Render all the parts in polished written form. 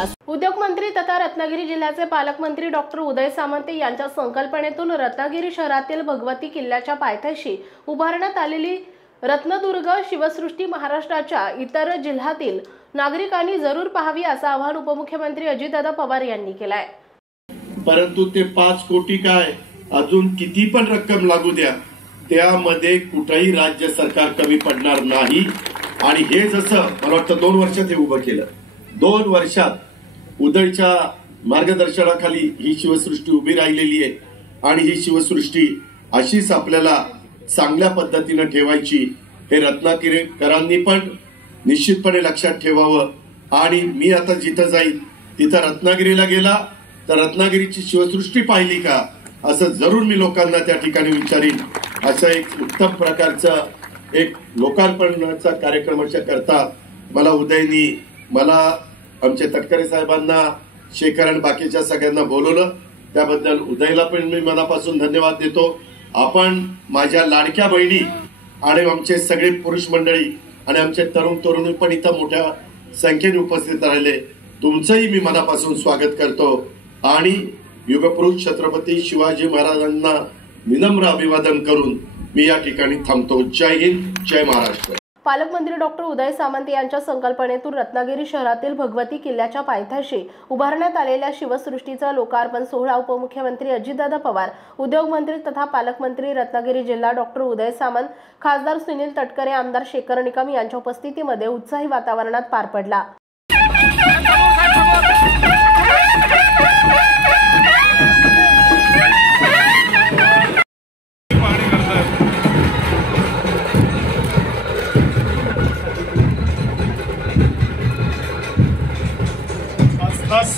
विकास। उद्योगमंत्री तथा रत्नागिरी जिल्ह्याचे पालकमंत्री डॉक्टर उदय सामंत यांच्या संकल्पनेतून रत्नागिरी शहरातील भगवती किल्ल्याच्या पायथ्याशी उभारण्यात आलेली रत्नदुर्ग शिवसृष्टी महाराष्ट्राच्या इतर जिल्ह्यातील नागरिकांनी जरूर पाहावी असं आवाहन उपमुख्यमंत्री अजितदादा पवार यांनी केलं आहे। परंतु ते 5 कोटी काय अजून किती पण रक्कम लागू द्या, त्यामध्ये कुठेही राज्य सरकार कमी पडणार नाही। आणि हे जसं मला वाटतं 2 वर्षात हे उभं केलं, 2 वर्षात उदयच्या मार्गदर्शनाखाली ही शिवसृष्टी उभी राहिलेली आहे आणि ही शिवसृष्टी अशीच आपल्याला चांगल्या पद्धतीने ठेवायची हे रत्नागिरीकरांनी पण निश्चितपणे लक्षात ठेवावं। आणि मी आता जिथं जाईल तिथं रत्नागिरीला गेला तर रत्नागिरीची शिवसृष्टी पाहिली का असं जरूर मी लोकांना त्या ठिकाणी विचारीन। असं एक उत्तम प्रकारचं एक लोकार्पणाचा कार्यक्रमाच्या करता मला उदयनी मला आमचे तटकरे साहेबांना शेखर आणि बाकीच्या सगळ्यांना बोलवलं, त्याबद्दल उदयला पण मी मनापासून धन्यवाद देतो। आपण माझ्या लाडक्या बहिणी आणि आमचे सगळे पुरुष मंडळी आणि आमचे तरुण तरुणी पण इथं मोठ्या संख्येने उपस्थित राहिले, तुमचंही मी मनापासून स्वागत करतो आणि युगपुरुष छत्रपती शिवाजी महाराजांना विनम्र अभिवादन करून मी या ठिकाणी थांबतो। जय हिंद, जय महाराष्ट्र। पालकमंत्री डॉक्टर उदय सामंत यांच्या संकल्पनेतून रत्नागिरी शहरातील भगवती किल्ल्याच्या पायथ्याशी उभारण्यात आलेल्या शिवसृष्टीचा लोकार्पण सोहळा उपमुख्यमंत्री अजितदादा पवार, उद्योगमंत्री तथा पालकमंत्री रत्नागिरी जिल्हा डॉक्टर उदय सामंत, खासदार सुनील तटकरे, आमदार शेखर निकम यांच्या उपस्थितीमध्ये उत्साही वातावरणात पार पडला। खास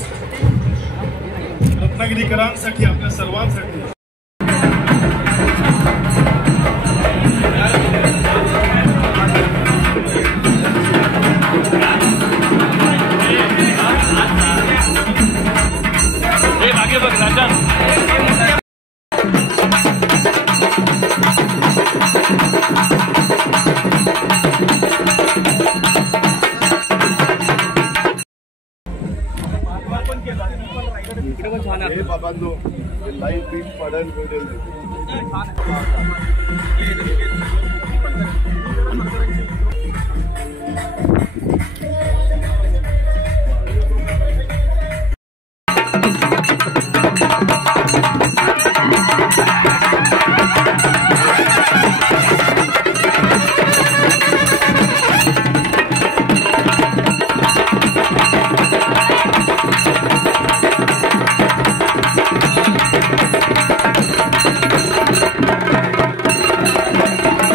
रत्नागिरीकरांसाठी आपल्या सर्वांसाठी आगे बघ राजन। बाबांनो लाईव्ह बीट पडन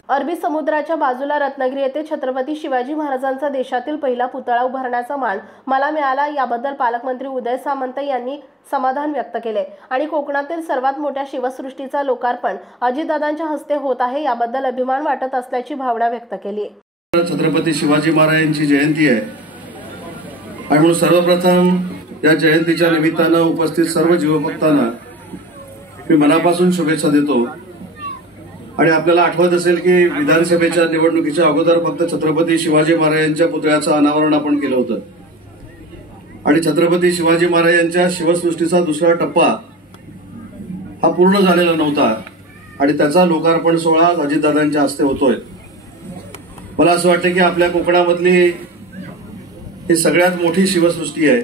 अरबी समुद्राच्या बाजूला रत्नागिरी येथे छत्रपती शिवाजी महाराजांचा देशातील पहिला पुतळा उभारण्याचा मान मला मिळाला, याबद्दल पालकमंत्री उदय सामंत यांनी समाधान व्यक्त केले आणि कोकणातील सर्वात मोठ्या शिवसृष्टीचा लोकार्पण अजितदादांच्या हस्ते होत आहे, याबद्दल अभिमान वाटत असल्याची भावना व्यक्त केली। छत्रपती शिवाजी महाराजांची जयंती आहे आणि म्हणून सर्वप्रथम या जयंतीच्या निमित्तानं उपस्थित सर्व जीवभक्तांना मी मनापासून शुभेच्छा देतो। आणि आपल्याला आठवत असेल की विधानसभेच्या निवडणुकीच्या अगोदर फक्त छत्रपती शिवाजी महाराजांच्या पुतळ्याचं अनावरण आपण केलं होतं आणि छत्रपती शिवाजी महाराजांच्या शिवसृष्टीचा दुसरा टप्पा हा पूर्ण झालेला नव्हता आणि त्याचा लोकार्पण सोहळा अजितदादांच्या हस्ते होतोय। मला असं वाटतं की आपल्या कोकणामधली ही सगळ्यात मोठी शिवसृष्टी आहे।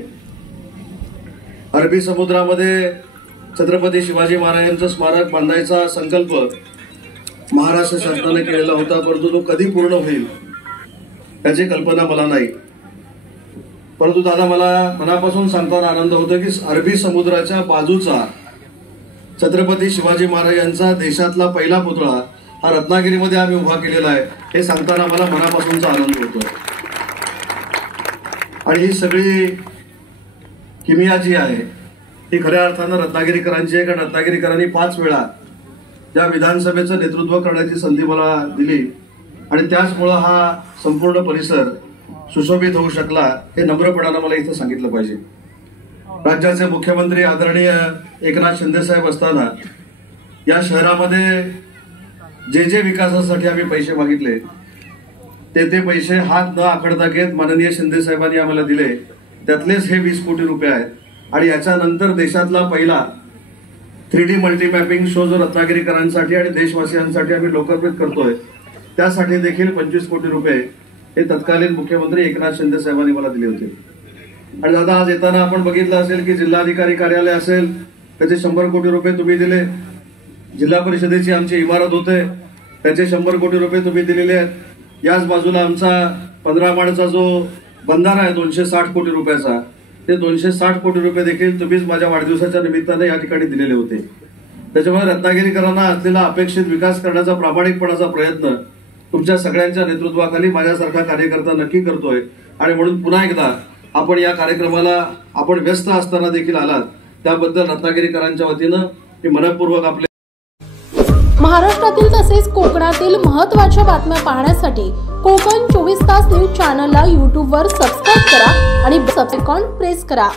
अरबी समुद्रामध्ये छत्रपती शिवाजी महाराजांचं स्मारक बांधायचा संकल्प महाराष्ट्र शासनाने केलेला होता, परंतु तो कधी पूर्ण होईल याची कल्पना मला नाही। परंतु दादा मला मनापासून सांगताना आनंद होतो की अरबी समुद्राच्या बाजूचा छत्रपती शिवाजी महाराजांचा देशातला पहिला पुतळा हा रत्नागिरीमध्ये आम्ही उभा केलेला आहे, हे सांगताना मला मनापासूनचा आनंद होतो। आणि ही सगळी किमिया जी आहे ही खऱ्या अर्थानं रत्नागिरीकरांची आहे, कारण रत्नागिरीकरांनी 5 वेळा या विधानसभेचं नेतृत्व करण्याची संधी मला दिली आणि त्याचमुळे हा संपूर्ण परिसर सुशोभित होऊ शकला, हे नम्रपणानं मला इथं सांगितलं पाहिजे। राज्याचे मुख्यमंत्री आदरणीय एकनाथ शिंदे साहेब असताना या शहरामध्ये जे जे विकासासाठी आम्ही पैसे मागितले ते पैसे हात न आखडता घेत माननीय शिंदे साहेबांनी आम्हाला दिले त्यातलेच हे 20 कोटी रुपये आहेत आणि याच्यानंतर देशातला पहिला 3D मल्टीमॅपिंग शो जो रत्नागिरीकरांसाठी आणि देशवासियांसाठी आम्ही लोकार्पित करतोय त्यासाठी देखील 25 कोटी रुपये हे तत्कालीन मुख्यमंत्री एकनाथ शिंदे साहेबांनी मला दिले होते. आणि दादा आज येताना आपण बघितलं असेल की जिल्हाधिकारी कार्यालय असेल त्याचे 100 कोटी रुपये तुम्ही दिले. जिल्हा परिषदेची आमची इमारत होते त्याचे 100 कोटी रुपये तुम्ही दिलेले आहेत. याच बाजूला आमचा 15 माळचा जो बंधारा आहे 260 कोटी रुपयाचा, ते 260 कोटी रुपये देखील तुम्हीच माझ्या वाढदिवसाच्या निमित्ताने या ठिकाणी दिलेले होते. त्याच्यामुळे रत्नागिरीकरांना असलेला अपेक्षित विकास करण्याचा प्रामाणिकपणाचा प्रयत्न तुमच्या सगळ्यांच्या नेतृत्वाखाली माझ्यासारखा कार्यकर्ता नक्की करतोय. आणि म्हणून पुन्हा एकदा आपण या कार्यक्रमाला आपण व्यस्त असताना देखील आलात त्याबद्दल रत्नागिरीकरांच्या वतीनं मी मनपूर्वक आपले. महाराष्ट्रातील तसेच कोकणातील महत्त्वाच्या बातम्या पाहण्यासाठी कोकण 24 तास न्यूज चॅनलला YouTube वर सबस्क्राईब करा आणि बेल आयकॉन प्रेस करा.